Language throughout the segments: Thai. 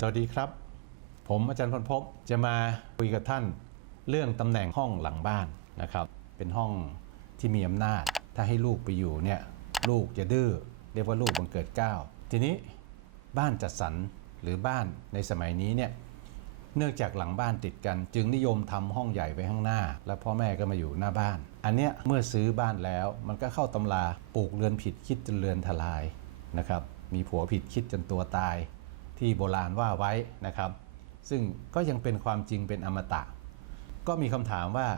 สวัสดีครับ ผมอาจารย์พลภพจะมาคุยกับท่านเรื่องตำแหน่งห้องหลังบ้านนะครับ เป็นห้องที่มีอำนาจ ถ้าให้ลูกไปอยู่เนี่ยลูกจะดื้อเรียกว่าลูกบังเกิดเก้าทีนี้บ้านจัดสรรหรือบ้านในสมัยนี้เนี่ยเนื่องจากหลังบ้านติดกัน จึงนิยมทำห้องใหญ่ไว้ข้างหน้า แล้วพ่อแม่ก็มาอยู่หน้าบ้าน อันเนี้ยเมื่อซื้อบ้านแล้วมันก็เข้าตำราปลูกเรือนผิดคิดจนเรือนทลายนะครับมีผัวผิดคิดจนตัวตาย ที่โบราณว่าไว้นะครับ ซึ่งก็ยังเป็นความจริงเป็นอมตะ ก็มีคำถามว่า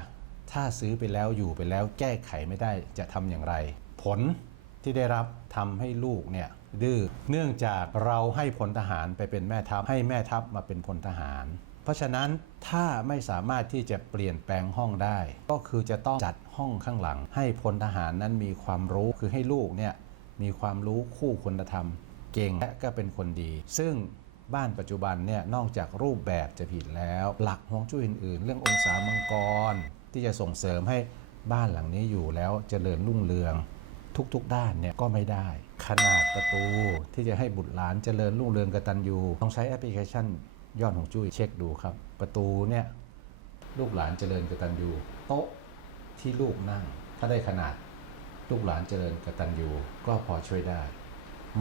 ถ้าซื้อไปแล้วอยู่ไปแล้วแก้ไขไม่ได้จะทำอย่างไร ผลที่ได้รับทำให้ลูกเนี่ยดื้อเนื่องจากเราให้พลทหารไปเป็นแม่ทัพให้แม่ทัพมาเป็นพลทหาร เพราะฉะนั้นถ้าไม่สามารถที่จะเปลี่ยนแปลงห้องได้ ก็คือจะต้องจัดห้องข้างหลัง ให้พลทหารนั้นมีความรู้คือให้ลูกเนี่ยมีความรู้คู่คุณธรรม เก่งและก็เป็นคนดี ซึ่งบ้านปัจจุบันเนี่ยนอกจากรูปแบบจะผิดแล้ว หลักฮวงจุ้ยอื่นๆ เรื่ององศามังกร ที่จะส่งเสริมให้บ้านหลังนี้อยู่แล้วเจริญรุ่งเรือง ทุกๆด้านเนี่ยก็ไม่ได้ ขนาดประตูที่จะให้บุตรหลานเจริญรุ่งเรืองกตัญญูต้องใช้แอปพลิเคชันยอดของจุ้ยเช็คดูครับ ประตูเนี่ยลูกหลานเจริญกตัญญูโต๊ะที่ลูกนั่ง ถ้าได้ขนาดลูกหลานเจริญกตัญญูก็พอช่วยได้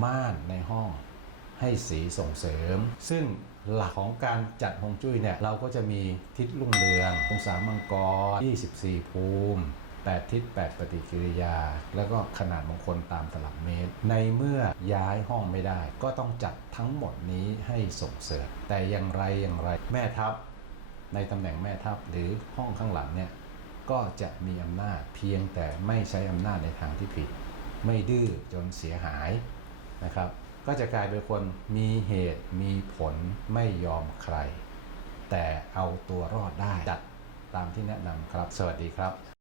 ม่านในห้องให้สีส่งเสริม ซึ่งหลักของการจัดฮวงจุ้ยเนี่ยเราก็จะมีทิศรุ่งเรืององศามังกร 24 ภูมิ8ทิศ8 ปฏิกิริยา แล้วก็ขนาดมงคลตามตลับเมตร ในเมื่อย้ายห้องไม่ได้ ก็ต้องจัดทั้งหมดนี้ให้ส่งเสริม แต่อย่างไรอย่างไรแม่ทัพ ในตำแหน่งแม่ทัพหรือห้องข้างหลังเนี่ยก็จะมีอำนาจเพียงแต่ไม่ใช้อำนาจในทางที่ผิด ไม่ดื้อจนเสียหาย นะครับ ก็จะกลายเป็นคนมีเหตุมีผลไม่ยอมใคร แต่เอาตัวรอดได้จัดตามที่แนะนำครับ สวัสดีครับ